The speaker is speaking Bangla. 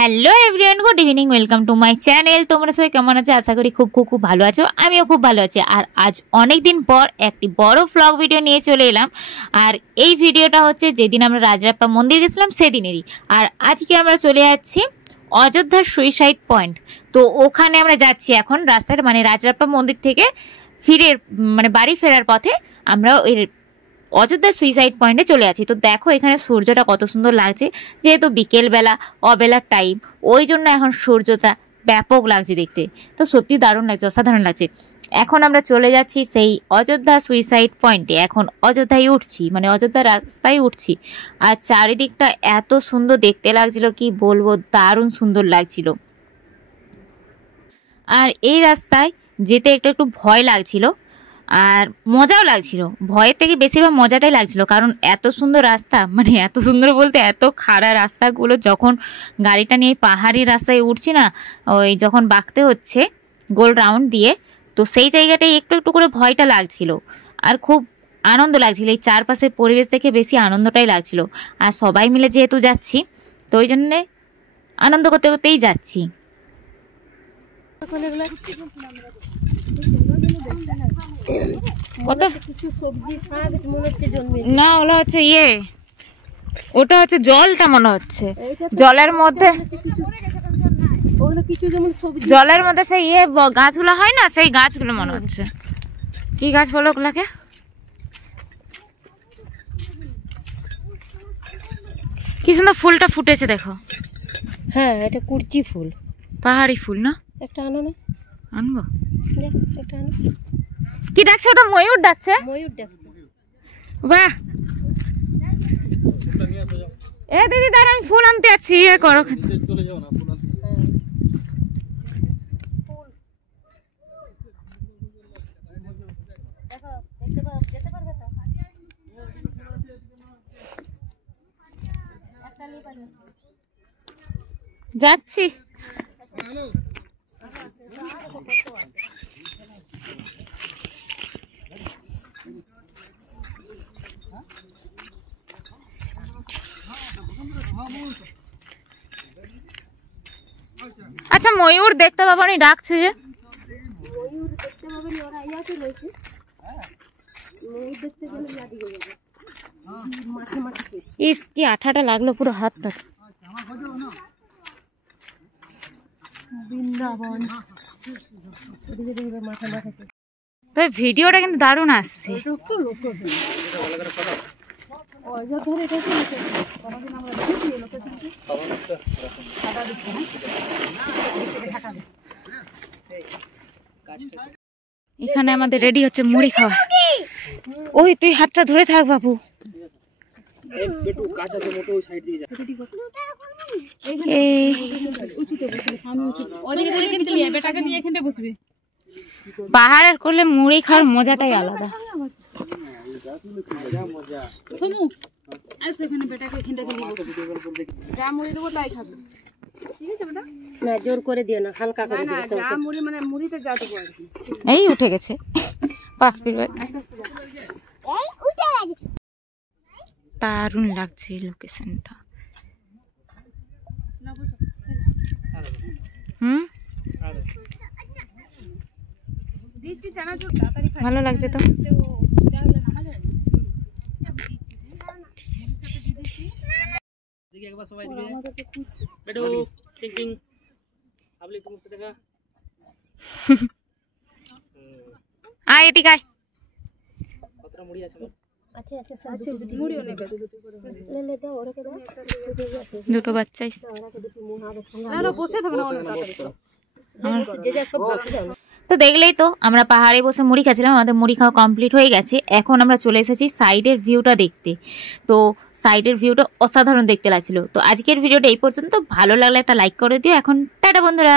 Hello everyone, good evening, welcome to my channel. তোমরা সবাই কেমন আছো? আশা করি খুব খুব খুব ভালো আছো। আমিও খুব ভালো আছি। আর আজ অনেক দিন পর একটি বড় ভ্লগ ভিডিও নিয়ে চলে এলাম। আর এই ভিডিওটা হচ্ছে যেদিন আমরা রাজরাপ্পা মন্দির গেছিলাম সেদিনেরই। আর আজকে আমরা চলে যাচ্ছি অযোধ্যার সুইসাইড পয়েন্ট। তো ওখানে আমরা যাচ্ছি এখন রাস্তার রাজরাপ্পা মন্দির থেকে ফিরে বাড়ি ফেরার পথে আমরা ওই অযোধ্যা সুইসাইড পয়েন্টে চলে আছি। তো দেখো এখানে সূর্যটা কত সুন্দর লাগছে, যেহেতু বিকেলবেলা অবেলার টাইম, ওই জন্য এখন সূর্যটা ব্যাপক লাগছে দেখতে। তো সত্যি দারুণ লাগছে, অসাধারণ লাগছে। এখন আমরা চলে যাচ্ছি সেই অযোধ্যা সুইসাইড পয়েন্টে। এখন অযোধ্যায় উঠছি, অযোধ্যা রাস্তায় উঠছি। আর চারিদিকটা এত সুন্দর দেখতে লাগছিল, কি বলবো, দারুণ সুন্দর লাগছিল। আর এই রাস্তায় যেতে একটু একটু ভয় লাগছিল আর মজাও লাগছিল। ভয়ের থেকে বেশিরভাগ মজাটাই লাগছিল, কারণ এত সুন্দর রাস্তা, এত সুন্দর বলতে এত খাড়া রাস্তাগুলো, যখন গাড়িটা নিয়ে পাহাড়ি রাস্তায় উঠছি না, ওই যখন বাঁকতে হচ্ছে গোল রাউন্ড দিয়ে, তো সেই জায়গাটায় একটু একটু করে ভয়টা লাগছিল। আর খুব আনন্দ লাগছিল, এই চারপাশের পরিবেশ দেখে বেশি আনন্দটাই লাগছিল। আর সবাই মিলে যেহেতু যাচ্ছি, তো ওই জন্যে আনন্দ করতে করতেই যাচ্ছি। না, ওটা হচ্ছে ওটা হচ্ছে জলটা মনে হচ্ছে, জলের মধ্যে সেই গাছগুলো হয় না, সেই গাছগুলো মনে হচ্ছে। কি গাছ বলো ওগুলাকে? কি সুন্দর ফুলটা ফুটেছে দেখো। হ্যাঁ, এটা কুরচি ফুল, পাহাড়ি ফুল না? একটা আনো না? আনবো। কি ডাকছে ওটা? ময়ূর ডাকছে। ময়ূর ডাকছে। বাহ, এ দিদি দাঁড়া, আমি ফুল আনতে আছি। করো, চলে যাও না। ফুল যাচ্ছি। আচ্ছা, ময়ূর দেখতে পাবানি ডাকছে যে? ময়ূর দেখতে পাবেনি, ওরা ইয়াতে রয়েছে। ময়ূর দেখতে গেলে লাদিকে যাবে মাঠে মাঠে। ইস, কি আঠাটা লাগলো পুরো হাতটা। বৃন্দাবন ওদিকে দেখবে মাঠে মাঠে। তো ভিডিওটা কিন্তু দারুণ আসছে। এখানে আমাদের রেডি হচ্ছে মুড়ি খাওয়া। ওই তুই হাতটা ধরে থাক বাবু। পাহাড়ের করলে মুড়ি খাওয়ার মজাটাই আলাদা। জোর করে দিও না, হালকা করে এই উঠে গেছে 5 ফিট। দারুণ লাগছে লোকেশনটা। ভালো লাগছে তো। দুটো বাচ্চা তো দেখলেই তো, আমরা পাহাড়ে বসে মুড়ি খাচ্ছিলাম। আমাদের মুড়ি খাওয়া কমপ্লিট হয়ে গেছে। এখন আমরা চলে এসেছি সাইডের ভিউটা দেখতে। তো সাইডের ভিউটা অসাধারণ দেখতে লাগছিল। তো আজকের ভিডিওটা এই পর্যন্ত। ভালো লাগলে একটা লাইক করে দিও। এখন টাটা বন্ধুরা।